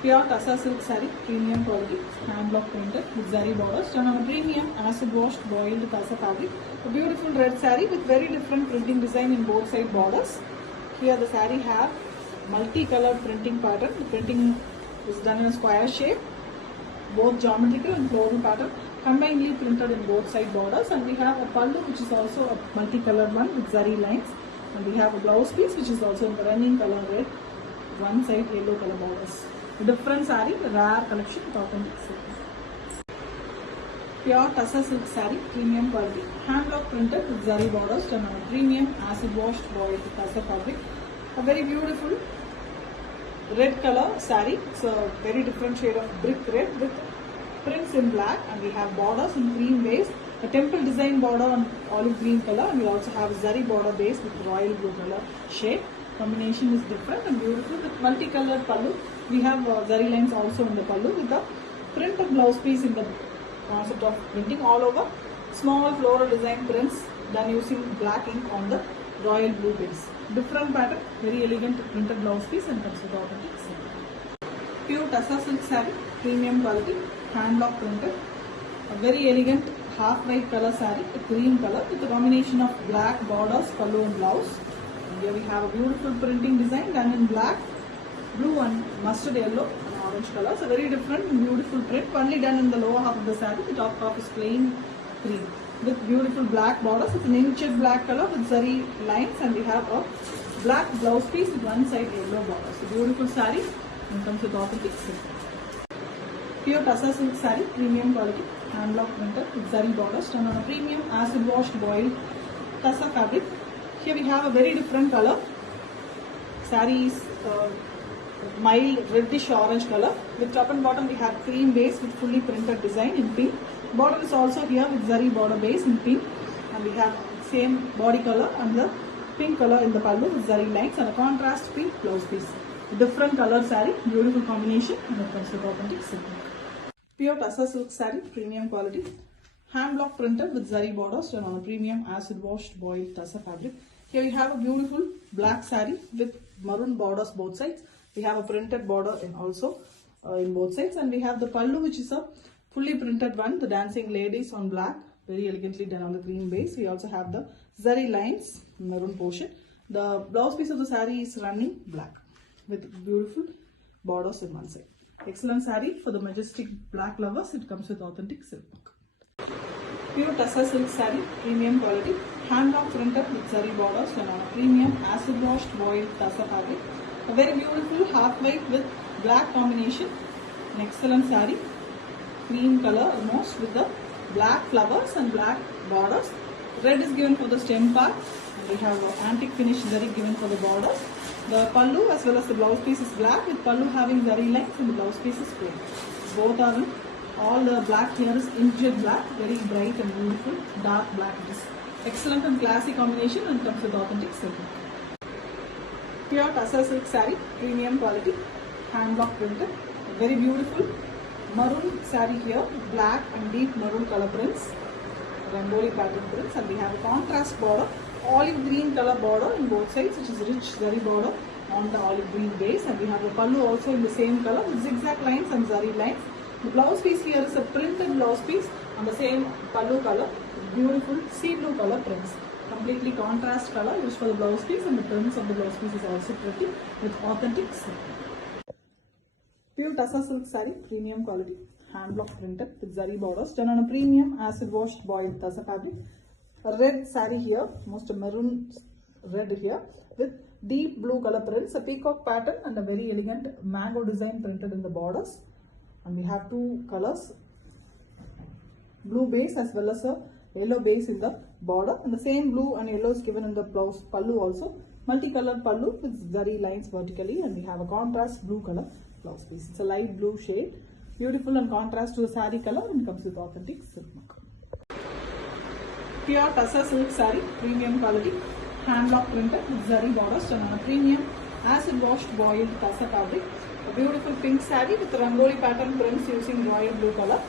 Pure Tassa silk saree, premium quality, hand block printed with zari borders, done on a premium acid washed boiled Tassa fabric. A beautiful red saree with very different printing design in both side borders. Here the saree have multi-colored printing pattern. The printing is done in a square shape, both geometrical and floral pattern, combinedly printed in both side borders. And we have a pallu which is also a multicolored one with zari lines. And we have a blouse piece which is also in the running color red, one side yellow color borders. A different saree, rare collection with authentic silk. Pure Tassa silk saree, premium quality, hand block printed with zari borders, done on a premium acid washed boiled Tassa fabric. A very beautiful red color saree. It's a very different shade of brick red with prints in black, and we have borders in cream base, a temple design border on olive green color, and we also have a zari border base with royal blue color shade. Combination is different and beautiful with multicolored pallu. We have zari lines also in the pallu with the print of blouse piece in the concept of printing all over. Small floral design prints done using black ink on the royal blue base. Different pattern, very elegant printed blouse piece and comes with authentic silk. Pure Tassa silk saree, premium quality, hand block printed. A very elegant half white color saree, a cream color with a combination of black borders, pallu and blouse. And here we have a beautiful printing design done in black, blue and mustard yellow and orange colors. A very different and beautiful print, only done in the lower half of the saree. The top half is plain cream with beautiful black borders. It's an inkjet black color with zari lines, and we have a black blouse piece with one side yellow border. So beautiful saree and comes with authentic silk. Pure Tassa silk saree, premium quality, hand block printed with zari borders, done on a premium acid washed boiled Tassa fabric. Here we have a very different color. Saree is mild reddish orange color. With top and bottom we have cream base with fully printed design in pink. Border is also here with zari border base in pink, and we have same body color and the pink color in the pallu with zari lines and a contrast pink blouse piece. A different color saree, beautiful combination, and it comes with authentic silk. Pure Tassa silk saree, premium quality, hand block printed with zari borders, done on a premium acid washed boiled Tassa fabric. Here we have a beautiful black saree with maroon borders both sides. We have a printed border in also in both sides, and we have the pallu which is a fully printed one, the dancing ladies on black, very elegantly done on the cream base. We also have the zari lines, maroon portion. The blouse piece of the saree is running black with beautiful borders in one side. Excellent saree for the majestic black lovers. It comes with authentic silk. Pure Tassa silk saree, premium quality, hand block printed with zari borders and on a premium acid washed boiled Tassa fabric. A very beautiful half white with black combination. An excellent saree, cream color almost with the black flowers and black borders. Red is given for the stem part. We have antique finish zari given for the borders. The pallu as well as the blouse piece is black with pallu having zari lines and the blouse piece is plain. Both are in. All the black here is inkjet black, very bright and beautiful, dark black. It is excellent and classy combination and comes with authentic silk. Pure Tassa silk saree, premium quality, hand block printed. Very beautiful maroon saree here, black and deep maroon color prints, rangoli pattern prints, and we have a contrast border, olive green color border in both sides, which is rich zari border on the olive green base, and we have a pallu also in the same color with zigzag lines and zari lines. The blouse piece here is a printed blouse piece on the same pallu color, beautiful sea blue color prints. Completely contrast color used for the blouse piece, and the prints of the blouse piece is also pretty with authentic silk. Pure Tassa silk saree, premium quality, hand block printed with zari borders, done on a premium acid washed boiled Tassa fabric. A red saree here, most maroon red here with deep blue color prints, a peacock pattern and a very elegant mango design printed in the borders. And we have two colors, blue base as well as a yellow base in the border, and the same blue and yellow is given in the blouse pallu also. Multicolored pallu with zari lines vertically, and we have a contrast blue color blouse piece. It's a light blue shade, beautiful and contrast to the saree color, and comes with authentic silk mark. Pure Tassa silk saree, premium quality, hand block printed with zari borders, done on a premium acid washed boiled Tassa fabric. A beautiful pink saree with rangoli pattern prints using royal blue color.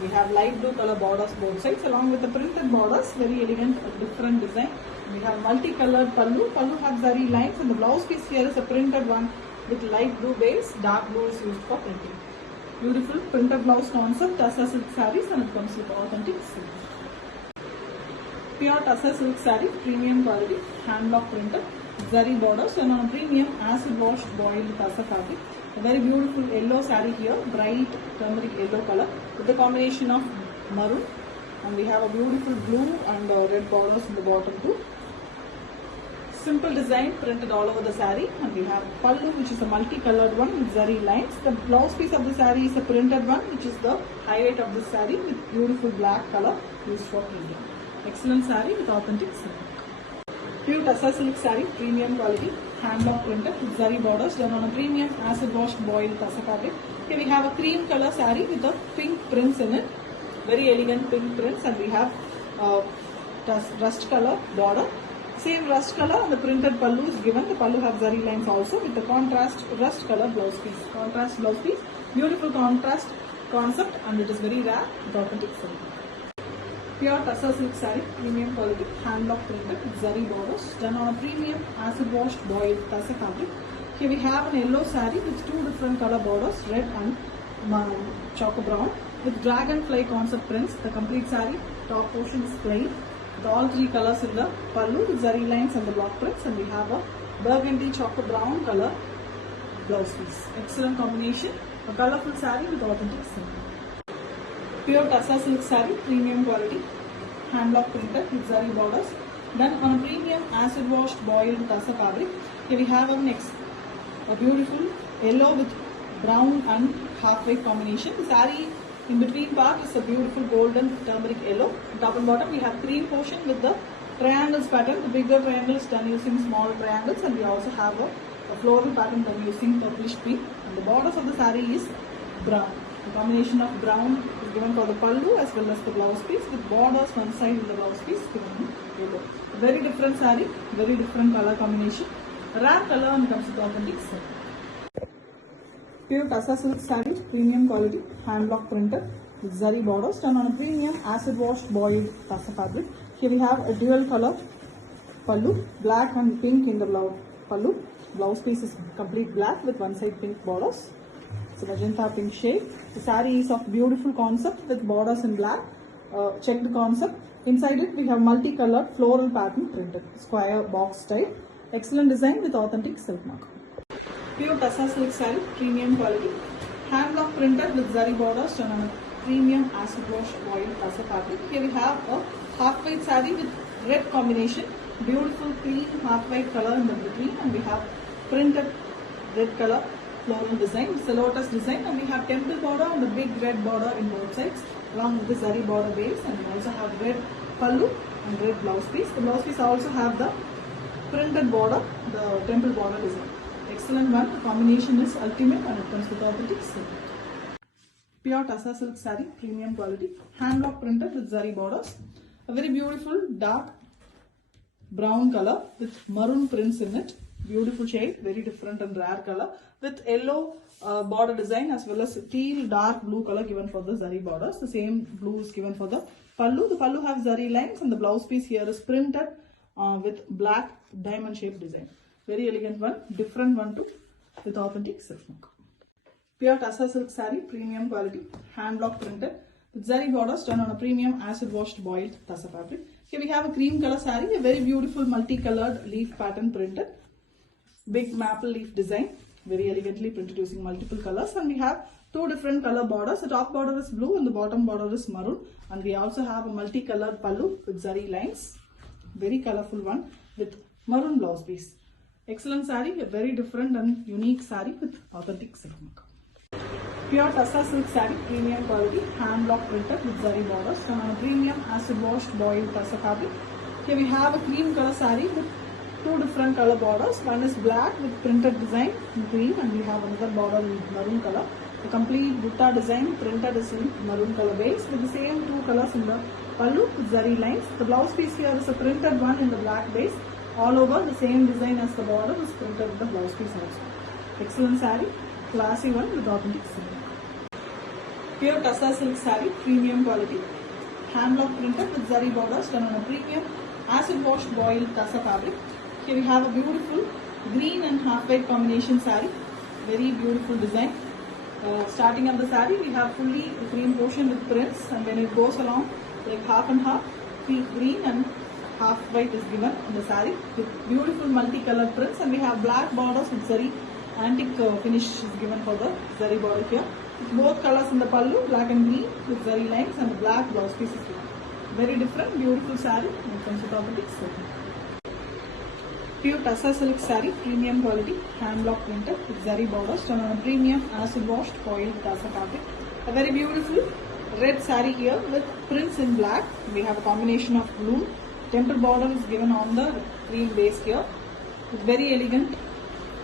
We have light blue color borders both sides along with the printed borders, very elegant different design. We have multicolored pallu. Pallu have zari lines, and the blouse piece here is a printed one with light blue base, dark blue is used for printing. Beautiful printed blouse concept, Tassa silk sarees, and it comes with authentic silk. Pure Tassa silk saree, premium quality, hand block printed, zari borders, and on a premium acid washed boiled Tassa fabric. A very beautiful yellow saree here, bright turmeric yellow color with the combination of maroon, and we have a beautiful blue and red borders in the bottom too. Simple design printed all over the saree, and we have pallu, which is a multicolored one with zari lines. The blouse piece of the saree is a printed one, which is the highlight of the saree with beautiful black color used for printing. Excellent saree with authentic silk. Pure Tassa silk saree, premium quality, hand block printed with zari borders done on a premium acid washed boiled Tassa fabric. Here we have a cream color saree with a pink prints in it, very elegant pink prints, and we have rust color border. Same rust color and the printed pallu is given. The pallu have zari lines also with the contrast rust color blouse piece. Contrast blouse piece, beautiful contrast concept, and it is very rare with authentic silk. Pure Tassa silk saree, premium quality, hand block printed with zari borders done on a premium acid washed boiled Tassa fabric. Here we have an yellow saree with two different color borders, red and choco brown, with dragonfly concept prints. The complete saree, top portion is plain, with all three colors in the pallu with zari lines and the block prints, and we have a burgundy choco brown color blouse piece. Excellent combination, a colorful saree with authentic silk. Pure Tassa silk saree, premium quality, hand block printed with zari borders done on a premium acid washed boiled Tassa fabric. Here we have a beautiful yellow with brown and half white combination. The saree in between part is a beautiful golden turmeric yellow. Top and bottom we have cream portion with the triangles pattern. The bigger triangles done using small triangles, and we also have a floral pattern done using purplish pink. And the borders of the saree is brown. The combination of brown is given for the pallu as well as the blouse piece, with borders one side in the blouse piece given in yellow. A very different saree, very different color combination. A rare color and comes with authentic silk. Pure Tassa silk saree, premium quality, hand block printed with zari borders done on a premium acid washed boiled Tassa fabric. Here we have a dual color pallu, black and pink in the pallu. Blouse piece is complete black with one side pink borders. It's a magenta pink shade. The saree is of beautiful concept with borders in black, checked concept. Inside it we have multicolored floral pattern printed, square box style. Excellent design with authentic silk mark. Pure Tassa silk saree, premium quality, hand block printed with zari borders done on a premium acid wash boiled Tassa fabric. Here we have a half white saree with red combination, beautiful clean half white color in the between, and we have printed red color floral design. It's a lotus design, and we have temple border and the big red border in both sides along with the zari border base, and we also have red pallu and red blouse piece. The blouse piece also have the printed border, the temple border design. Excellent one. The combination is ultimate and it comes with authentic silk. Pure Tassa silk saree, premium quality, hand block printed with zari borders. A very beautiful dark brown color with maroon prints in it. Beautiful shade, very different and rare color with yellow border design as well as teal dark blue color given for the zari borders. The same blue is given for the pallu. The pallu have zari lines and the blouse piece here is printed with black diamond shaped design. Very elegant one, different one too, with authentic silk mark. Pure Tassa silk saree, premium quality, hand block printed with zari borders done on a premium acid washed boiled Tassa fabric. Here we have a cream color saree, a very beautiful multicolored leaf pattern printed, big maple leaf design, very elegantly printed using multiple colors, and we have two different color borders. The top border is blue and the bottom border is maroon, and we also have a multicolored pallu with zari lines, very colorful one with maroon blouse piece. Excellent saree, a very different and unique saree with authentic silk mark. Pure Tassa silk saree, premium quality, hand block printed with zari borders done on a premium acid washed boiled Tassa fabric. Here we have a cream color saree with two different color borders. One is black with printed design in cream, and we have another border in maroon color. The complete butta design printed is in maroon color base with the same two colors in the pallu with zari lines. The blouse piece here is a printed one in the black base. All over the same design as the border is printed with the blouse piece also. Excellent saree, classy one with authentic silk. Pure Tassa silk saree, premium quality, hand block printed with zari borders done on a premium acid washed boiled Tassa fabric. Here we have a beautiful green and half white combination saree Very beautiful design. Starting of the saree, we have fully the cream portion with prints, and when it goes along, like half and half, pea green and half white is given in the saree with beautiful multicolored prints, and we have black borders with zari antique finish is given for the zari border here. With both colors in the pallu, black and green with zari lines, and the black blouse piece is given. Very different, beautiful saree when it comes to authentic silk. Pure Tassa silk saree, premium quality, hand block printed with zari borders done on a premium acid washed foiled Tassa fabric. A very beautiful red saree here with prints in black. We have a combination of blue. Temple border is given on the cream base here. With very elegant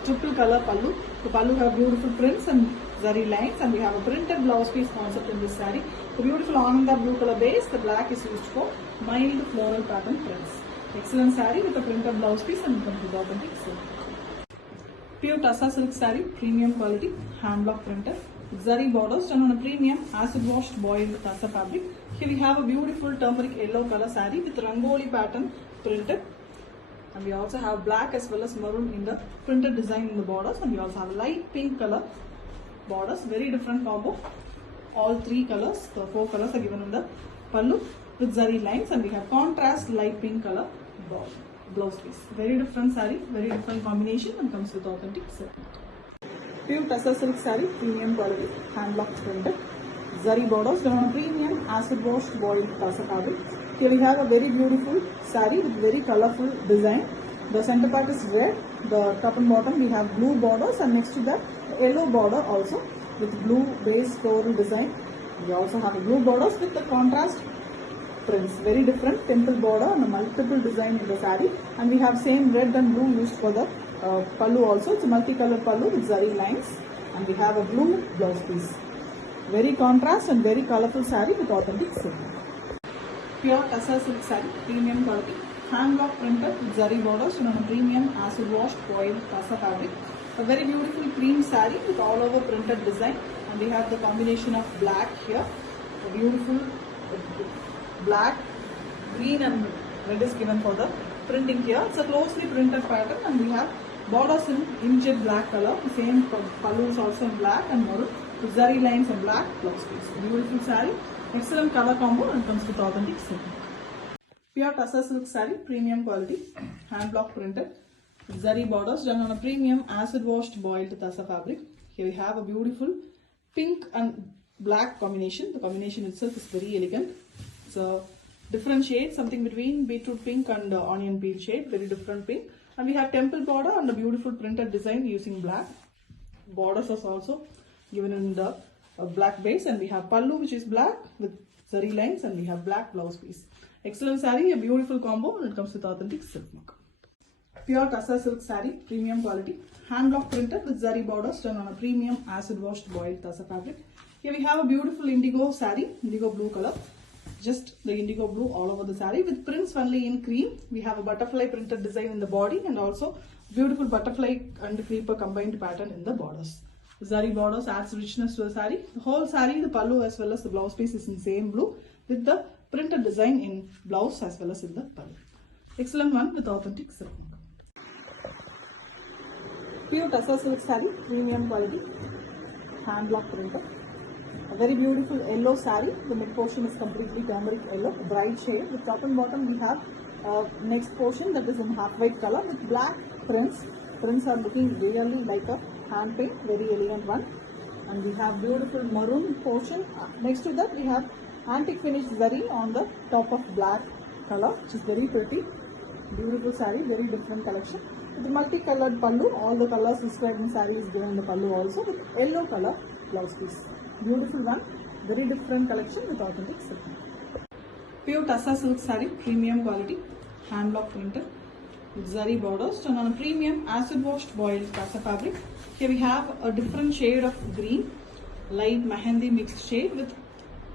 triple color pallu. The pallu have beautiful prints and zari lines, and we have a printed blouse piece concept in this saree. The beautiful Ananda blue color base. The black is used for mild floral pattern prints. Excellent saree with a printed blouse piece and comes with authentic silk. Pure Tassa silk saree, premium quality, hand block printed. Zari borders done on a premium acid washed boiled Tassa fabric. Here we have a beautiful turmeric yellow color saree with rangoli pattern printed. And we also have black as well as maroon in the printed design in the borders. And we also have light pink color borders. Very different combo. All three colors, the four colors are given in the pallu with zari lines. And we have contrast light pink color blouse piece. Very different saree, very different combination, and comes with authentic silk. Pure Tassa silk saree, premium quality, hand block printed. Zari borders done on a premium acid washed boiled Tassa fabric. Here we have a very beautiful saree with very colorful design. The center part is red, the top and bottom we have blue borders, and next to that yellow border also with blue base floral design. We also have a blue borders with the contrast prints. Very different temple border and a multiple design in the saree, and we have same red and blue used for the pallu also. It's a multicolored pallu with zari lines, and we have a blue blouse piece. Very contrast and very colorful saree with authentic silk. Pure Tassa silk saree, premium quality, hand block printed with zari borders on a premium acid washed foiled Tassa fabric. A very beautiful cream saree with all over printed design, and we have the combination of black here, a beautiful black, green and red is given for the printing here. It's a closely printed pattern, and we have borders in inkjet black color. The same pallu is also in black and maroon with zari lines and black blouse piece. Beautiful saree, excellent color combo, and comes with authentic silk. Pure Tassa silk saree, premium quality, hand block printed with zari borders done on a premium acid washed boiled Tassa fabric. Here we have a beautiful pink and black combination. The combination itself is very elegant. It's a different shade, something between beetroot pink and onion peel shade, very different pink. And we have temple border and a beautiful printed design using black. Borders are also given in the black base, and we have pallu which is black with zari lines, and we have black blouse piece. Excellent saree, a beautiful combo, and it comes with authentic silk mark. Pure Tassa silk saree, premium quality, hand block printed with zari borders done on a premium acid washed boiled Tassa fabric. Here we have a beautiful indigo saree, indigo blue color. Just the indigo blue all over the saree with prints only in cream. We have a butterfly printed design in the body, and also beautiful butterfly and creeper combined pattern in the borders. The zari borders adds richness to the saree. The whole saree, the pallu as well as the blouse piece is in same blue with the printed design in blouse as well as in the pallu. Excellent one with authentic silk. Pure Tassa silk saree, premium quality, hand block printed. A very beautiful yellow saree. The mid portion is completely turmeric yellow, bright shade. With top and bottom we have next portion that is in half white color with black prints. Prints are looking really like a hand paint, very elegant one. And we have beautiful maroon portion. Next to that we have antique finish zari on the top of black color, which is very pretty. Beautiful saree, very different collection. With multicolored pallu, all the colors described in saree is given in the pallu also with yellow color blouse piece. Beautiful one, very different collection with authentic silk. Pure Tassa silk saree, premium quality, hand block printed with zari borders done on a premium acid washed boiled Tassa fabric. Here we have a different shade of green, light mehendi mixed shade with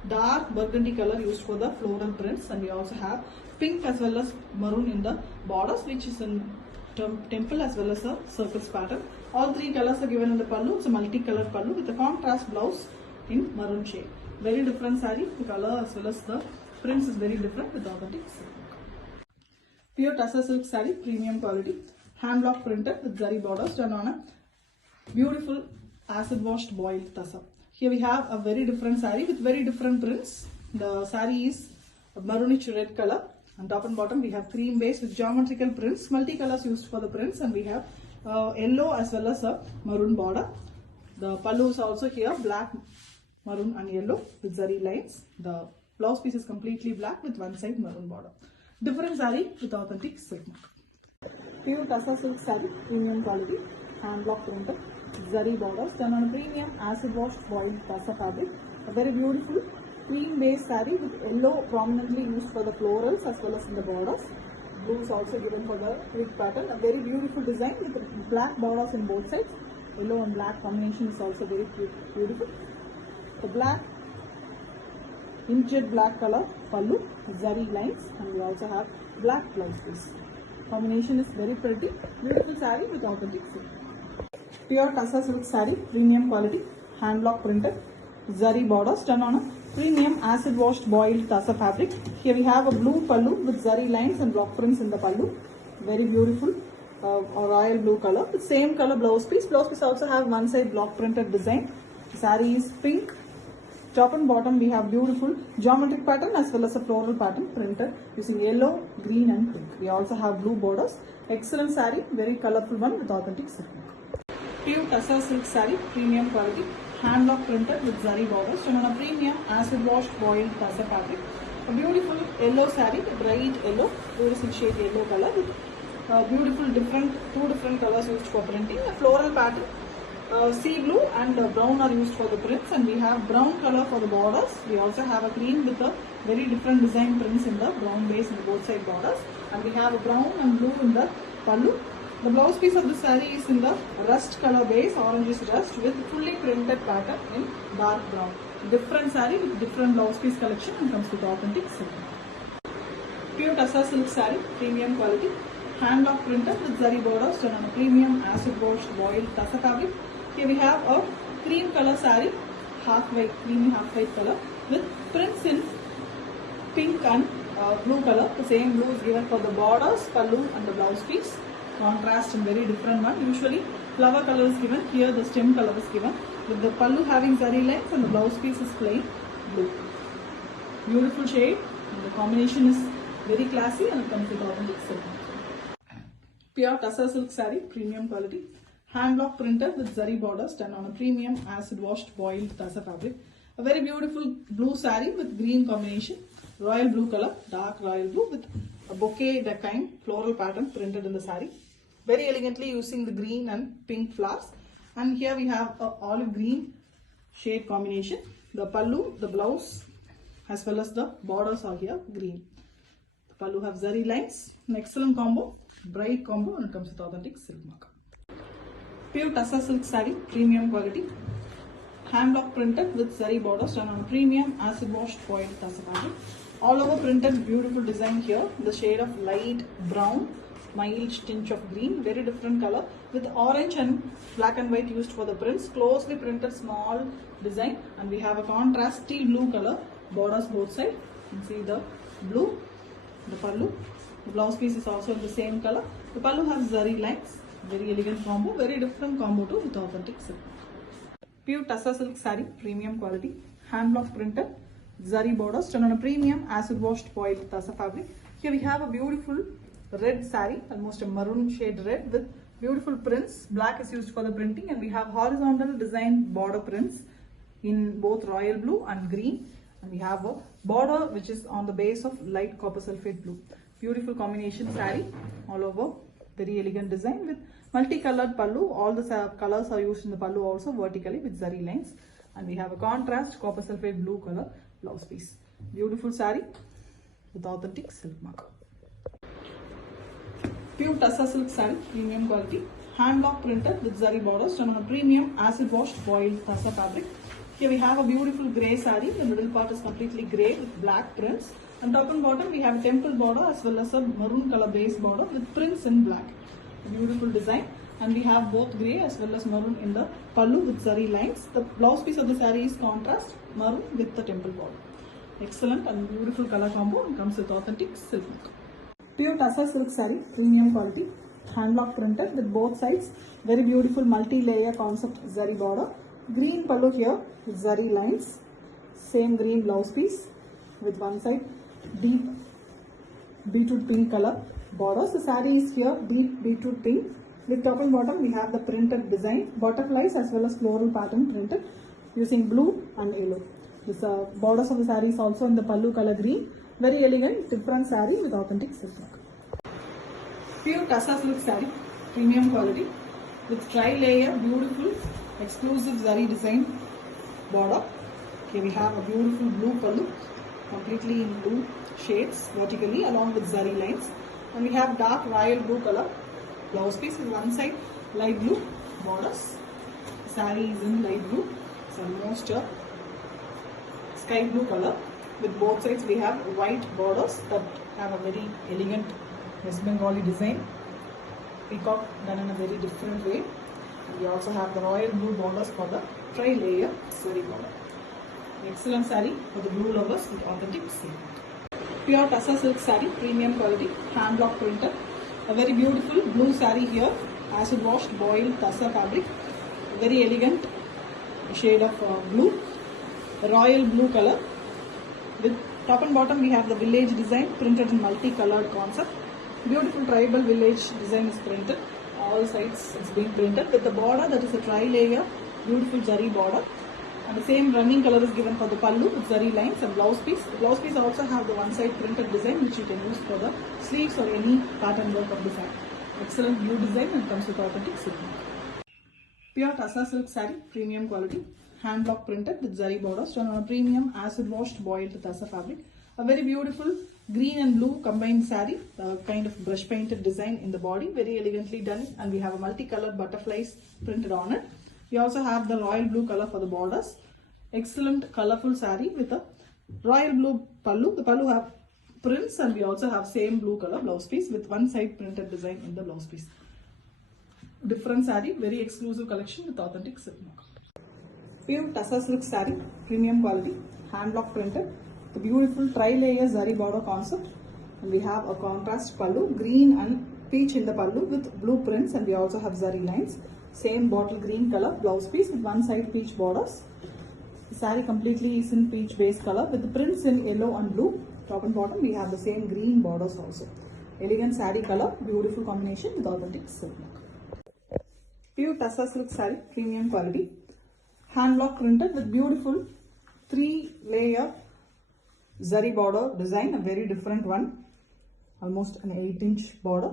dark burgundy color used for the floral prints, and we also have pink as well as maroon in the borders, which is in temple as well as a circles pattern. All three colors are given in the pallu. It's a multicolored pallu with a contrast blouse in maroon shade. Very different saree. The color as well as the prints is very different with authentic silk. Pure Tassa silk saree, premium quality, hand block printed with zari borders done on a beautiful acid washed boiled tassa. Here we have a very different saree with very different prints. The saree is a maroonish red color. On top and bottom we have cream base with geometrical prints, multicolors used for the prints, and we have yellow as well as a maroon border. The pallu is also here black, maroon and yellow with zari lines. The blouse piece is completely black with one side maroon border. Different saree with authentic silk mark. Pure Tassa silk saree, premium quality, hand block printed, zari borders done on a premium acid washed boiled Tassa fabric. A very beautiful cream base saree with yellow prominently used for the florals as well as in the borders. Blue is also given for the quick pattern. A very beautiful design with black borders in both sides. Yellow and black combination is also very beautiful. The black, inkjet black color pallu, zari lines, and we also have black blouse piece. Combination is very pretty. Beautiful saree with authentic silk. Pure Tassa silk saree, premium quality, hand block printed, zari borders done on a premium acid washed boiled Tassa fabric. Here we have a blue pallu with zari lines and block prints in the pallu. Very beautiful royal blue color. The same color blouse piece. Blouse piece also have one side block printed design. The saree is pink. Top and bottom we have beautiful geometric pattern as well as a floral pattern printed using yellow, green and pink. We also have blue borders. Excellent saree, very colorful one with authentic silk. Pure Tassa silk saree, premium quality, hand block printed with zari borders done on a premium acid washed boiled Tassa fabric. A beautiful yellow saree, bright yellow, beautiful shade yellow color with beautiful two different colors used for printing. A floral pattern. Sea blue and brown are used for the prints, and we have brown color for the borders. We also have a green with a very different design prints in the brown base in both side borders, and we have a brown and blue in the pallu. The blouse piece of the saree is in the rust color base, orange rust with fully printed pattern in dark brown. Different saree with different blouse piece collection and comes with authentic silk. Pure Tassa silk saree, premium quality, hand block printed with zari borders done on a premium acid washed boiled Tassa fabric. Here we have a cream color saree, half white, creamy half white color with prints in pink and blue color. The same blue is given for the borders, pallu and the blouse piece. Contrast and very different one. Usually flower color is given, here the stem color is given with the pallu having zari lines and the blouse piece is plain blue. Beautiful shade and the combination is very classy and it comes with authentic silk. Pure Tassa silk saree, premium quality, hand block printed with zari borders done on a premium acid washed boiled Tassa fabric. A very beautiful blue saree with green combination, royal blue color, dark royal blue with a bouquet kind floral pattern printed in the saree. Very elegantly using the green and pink flowers. And here we have a olive green shade combination. The pallu, the blouse as well as the borders are here green. The pallu have zari lines, an excellent combo, bright combo, and it comes with authentic silk mark. Pure Tassa silk saree, premium quality, hand block printed with zari borders done on premium acid washed boiled Tassa fabric. All over printed beautiful design here. The shade of light brown, mild tinge of green, very different color with orange and black and white used for the prints. Closely printed small design, and we have a contrast teal blue color borders both sides. You can see the blue, the pallu. The blouse piece is also in the same color. The pallu has zari lines. Very elegant combo, very different combo too with authentic silk. Pure Tassa silk saree, premium quality, hand block printed, zari borders done on a premium acid washed boiled Tassa fabric. Here we have a beautiful red saree, almost a maroon shade red with beautiful prints. Black is used for the printing, and we have horizontal design border prints in both royal blue and green, and we have a border which is on the base of light copper sulphate blue. Beautiful combination saree all over, very elegant design with multicolored pallu. All the colors are used in the pallu also vertically with zari lines, and we have a contrast copper sulphate blue color blouse piece. Beautiful saree with authentic silk mark. Pure Tassa silk saree, premium quality, hand block printed with zari borders done on a premium acid washed boiled Tassa fabric. Here we have a beautiful grey saree. The middle part is completely grey with black prints. On top and bottom we have a temple border as well as a maroon color base border with prints in black. A beautiful design, and we have both grey as well as maroon in the pallu with zari lines. The blouse piece of the saree is contrast maroon with the temple border. Excellent and beautiful color combo, and comes with authentic silk. Pure Tassa silk saree, premium quality, hand block printed with both sides. Very beautiful multi-layer concept zari border. Green pallu here with zari lines. Same green blouse piece with one side deep beetroot pink color border. So saree is here deep beetroot pink. With top and bottom we have the printed design, butterflies as well as floral pattern printed using blue and yellow. This borders of the saree is also in the pallu color green. Very elegant, different saree with authentic silk work. Pure Tassa silk saree, premium quality with tri-layer, beautiful, exclusive zari design border. Okay, we have a beautiful blue pallu, completely in blue shades vertically along with zari lines, and we have dark royal blue color blouse piece with one side light blue borders. Saree is in light blue, it's almost a sky blue color. With both sides we have white borders that have a very elegant West Bengali design. Peacock done in a very different way. We also have the royal blue borders for the tri-layer zari border. Excellent saree for the blue lovers with authentic silk. Pure Tassa silk saree, premium quality, hand block printed. A very beautiful blue saree here, acid washed boiled Tassa fabric. Very elegant shade of blue, royal blue color. With top and bottom we have the village design printed in multi-colored concept. Beautiful tribal village design is printed. All sides it's being printed with the border that is a tri-layer, beautiful zari border. And the same running color is given for the pallu with zari lines and blouse piece. The blouse piece also have the one side printed design which you can use for the sleeves or any pattern work of the saree. Excellent blue design and comes with authentic silk. Pure Tassa silk saree, premium quality, hand block printed with zari borders done on a premium acid washed boiled Tassa fabric. A very beautiful green and blue combined saree, kind of brush painted design in the body, very elegantly done, and we have a multicolored butterflies printed on it. We also have the royal blue color for the borders. Excellent colorful saree with a royal blue pallu. The pallu have prints and we also have same blue color blouse piece with one side printed design in the blouse piece. Different saree, very exclusive collection with authentic silk mark. Pure Tassa silk saree, premium quality, hand block printed. The beautiful tri-layer zari border concept, and we have a contrast pallu, green and peach in the pallu with blue prints, and we also have zari lines. Same bottle green color blouse piece with one side peach borders. The saree completely is in peach base color with the prints in yellow and blue. Top and bottom we have the same green borders also. Elegant saree color, beautiful combination with authentic silk work. Pure Tassa silk saree, premium quality, hand block printed with beautiful 3-layer zari border design, a very different one, almost an 8-inch border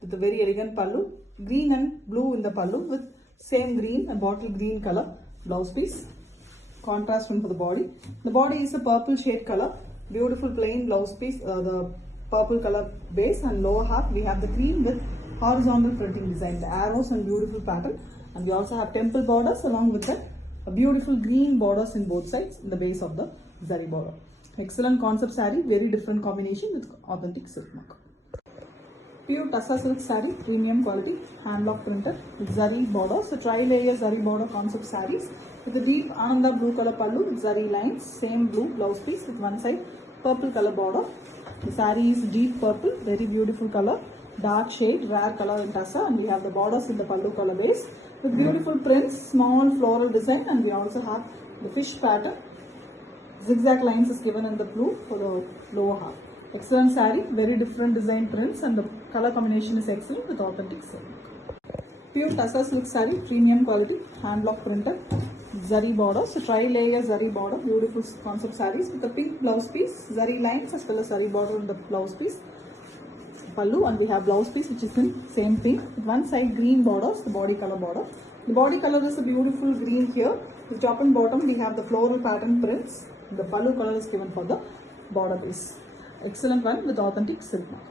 with a very elegant pallu, green and blue in the pallu with same green and bottle green color blouse piece. Contrast one for the body. The body is a purple shade color, beautiful plain blouse piece, the purple color base, and lower half we have the cream with horizontal printing design, the arrows and beautiful pattern, and we also have temple borders along with that, a beautiful green borders in both sides in the base of the zari border. Excellent concept saree, very different combination with authentic silk mark. Pure Tassa silk saree, premium quality, hand block printed with zari borders, so tri-layer zari border concept sarees with a deep Ananda blue color pallu with zari lines, same blue blouse piece with one side purple color border. The saree is deep purple, very beautiful color, dark shade, rare color in Tassa, and we have the borders in the pallu color base with beautiful prints, small floral design, and we also have the fish pattern. Zigzag lines is given in the blue for the lower half. Excellent saree, very different design prints, and the color combination is excellent with authentic silk. Pure Tassa silk saree, premium quality, hand block printed, zari border, so tri-layer zari border, beautiful concept sarees with a pink blouse piece, zari lines as well as zari border in the blouse piece, pallu, and we have blouse piece which is in same pink with one side green borders, the body color border. The body color is a beautiful green here. The top and bottom we have the floral pattern prints. The pallu color is given for the border piece. Excellent one with authentic silk mark.